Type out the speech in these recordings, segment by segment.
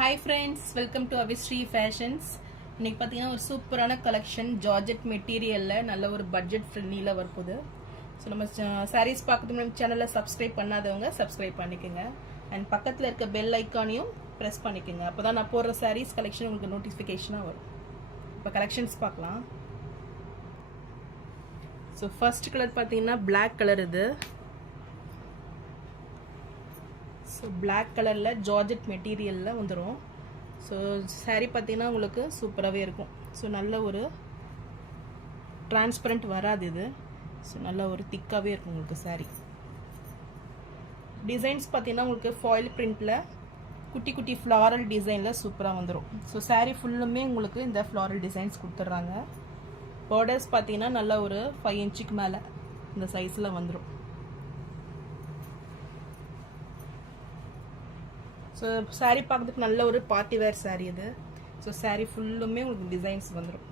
Hi friends, welcome to Avishri Fashions. இன்னைக்கு பார்த்தீங்கன்னா ஒரு சூப்பரான கலெக்ஷன் ஜார்ஜெட் மெட்டீரியல்ல நல்ல ஒரு பட்ஜெட் ஃப்ரெண்ட்லில வரப்போகுது. ஸோ நம்ம சாரீஸ் பார்க்கறதுக்கு நம்ம சேனலை சப்ஸ்கிரைப் பண்ணாதவங்க சப்ஸ்கிரைப் பண்ணிக்கோங்க அண்ட் பக்கத்தில் இருக்க பெல் ஐக்கானையும் ப்ரெஸ் பண்ணிக்கோங்க. அப்போ தான் நான் போடுற சாரீஸ் கலெக்ஷன் உங்களுக்கு நோட்டிஃபிகேஷனாக வரும். இப்போ கலெக்ஷன்ஸ் பார்க்கலாம். ஸோ ஃபர்ஸ்ட் கலர் பார்த்தீங்கன்னா பிளாக் கலர் இது. ஸோ பிளாக் கலரில் ஜார்ஜெட் மெட்டீரியலில் வந்துடும். ஸோ சாரீ பார்த்தீங்கன்னா உங்களுக்கு சூப்பராகவே இருக்கும். ஸோ நல்ல ஒரு டிரான்ஸ்பரண்ட் வராது இது. ஸோ நல்ல ஒரு திக்காகவே இருக்கும் உங்களுக்கு சாரீ. டிசைன்ஸ் பார்த்தீங்கன்னா உங்களுக்கு ஃபாயில் பிரிண்டில் குட்டி குட்டி ஃப்ளாரல் டிசைனில் சூப்பராக வந்துடும். ஸோ சாரீ ஃபுல்லுமே உங்களுக்கு இந்த ஃப்ளாரல் டிசைன்ஸ் கொடுத்துட்றாங்க. பார்டர்ஸ் பார்த்தீங்கன்னா நல்ல ஒரு 5 இன்ச்சுக்கு மேலே இந்த சைஸில் வந்துடும். ஸோ சாரீ பார்க்கறதுக்கு நல்ல ஒரு பார்ட்டி வேர் சாரீ இது. ஸோ சாரீ ஃபுல்லுமே உங்களுக்கு டிசைன்ஸ் வந்துடும்.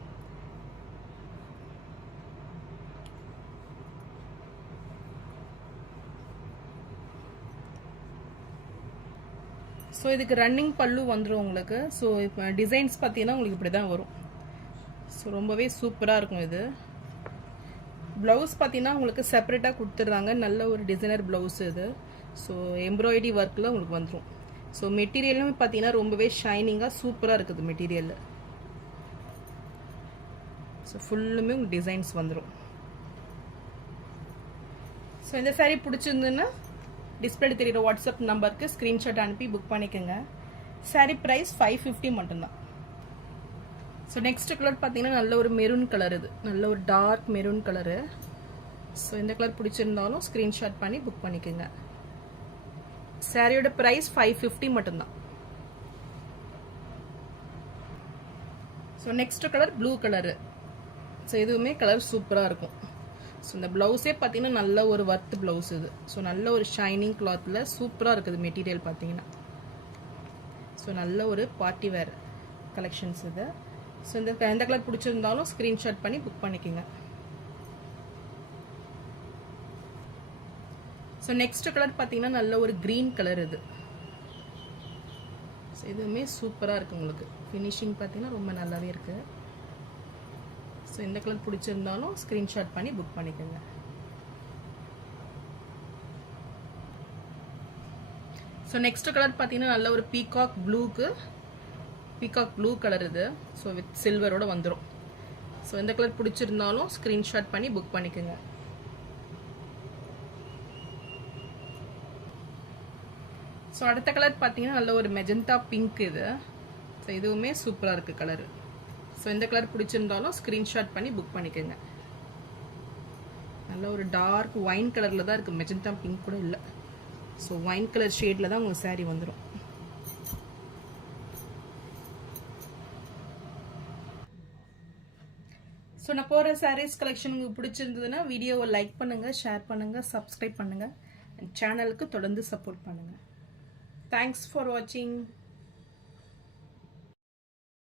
ஸோ இதுக்கு ரன்னிங் பல்லு வந்துடும் உங்களுக்கு. ஸோ இப்போ டிசைன்ஸ் பார்த்தீங்கன்னா உங்களுக்கு இப்படி தான் வரும். ஸோ ரொம்பவே சூப்பராக இருக்கும் இது. ப்ளவுஸ் பார்த்தீங்கன்னா உங்களுக்கு செப்பரேட்டாக கொடுத்துட்றாங்க. நல்ல ஒரு டிசைனர் ப்ளவுஸ் இது. ஸோ எம்ப்ராய்டரி ஒர்க்கில் உங்களுக்கு வந்துடும். ஸோ மெட்டீரியலும் பார்த்தீங்கன்னா ரொம்பவே ஷைனிங்காக சூப்பராக இருக்குது மெட்டீரியல். ஸோ ஃபுல்லுமே உங்களுக்கு டிசைன்ஸ் வந்துடும். ஸோ இந்த சாரீ பிடிச்சிருந்துன்னா டிஸ்பிளே தெரியுற வாட்ஸ்அப் நம்பருக்கு ஸ்க்ரீன்ஷாட் அனுப்பி புக் பண்ணிக்கோங்க. சாரீ ப்ரைஸ் 550 மட்டும்தான். ஸோ நெக்ஸ்ட் கலர் பார்த்தீங்கன்னா நல்ல ஒரு மெரூன் கலர் இது. நல்ல ஒரு டார்க் மெரூன் கலரு. ஸோ இந்த கலர் பிடிச்சிருந்தாலும் ஸ்க்ரீன்ஷாட் பண்ணி புக் பண்ணிக்கோங்க. சாரியோட பிரைஸ் 550 மட்டும்தான். So next colour blue colour. So இதுவுமே கலர் சூப்பராக இருக்கும். ஸோ இந்த ப்ளவுஸே பார்த்தீங்கன்னா நல்ல ஒரு ஒர்த் ப்ளவுஸ் இது. ஸோ நல்ல ஒரு ஷைனிங் கிளாத்தில் சூப்பராக இருக்குது மெட்டீரியல் பார்த்தீங்கன்னா. ஸோ நல்ல ஒரு பார்ட்டி வேர் கலெக்ஷன்ஸ் இது. ஸோ இந்த எந்த கலர் பிடிச்சிருந்தாலும் ஸ்க்ரீன்ஷாட் பண்ணி புக் பண்ணிக்கோங்க. ஸோ நெக்ஸ்ட் கலர் பார்த்தீங்கன்னா நல்ல ஒரு க்ரீன் கலர் இது. ஸோ இதுவுமே சூப்பராக இருக்குது உங்களுக்கு. ஃபினிஷிங் பார்த்தீங்கன்னா ரொம்ப நல்லாவே இருக்குது. ஸோ இந்த கலர் பிடிச்சிருந்தாலும் ஸ்க்ரீன்ஷாட் பண்ணி புக் பண்ணிக்கோங்க. ஸோ நெக்ஸ்ட் கலர் பார்த்தீங்கன்னா நல்ல ஒரு பீகாக் ப்ளூ கலர் இது. ஸோ வித் சில்வரோட வந்துடும். ஸோ இந்த கலர் பிடிச்சிருந்தாலும் ஸ்க்ரீன்ஷாட் பண்ணி புக் பண்ணிக்கோங்க. ஸோ அடுத்த கலர் பார்த்தீங்கன்னா நல்ல ஒரு மெஜந்தா பிங்க் இது. ஸோ இதுவுமே சூப்பராக இருக்குது கலரு. ஸோ இந்த கலர் பிடிச்சிருந்தாலும் ஸ்க்ரீன்ஷாட் பண்ணி புக் பண்ணிக்கோங்க. நல்ல ஒரு டார்க் ஒயின் கலரில் தான் இருக்குது. மெஜந்தா பிங்க் கூட இல்லை. ஸோ ஒயின் கலர் ஷேடில் தான் உங்களுக்கு சாரீ வந்துடும். ஸோ நான் போகிற சாரீஸ் கலெக்ஷன் உங்களுக்கு பிடிச்சிருந்ததுன்னா வீடியோவை லைக் பண்ணுங்கள், ஷேர் பண்ணுங்கள், சப்ஸ்கிரைப் பண்ணுங்கள். சேனலுக்கு தொடர்ந்து சப்போர்ட் பண்ணுங்கள். Thanks for watching.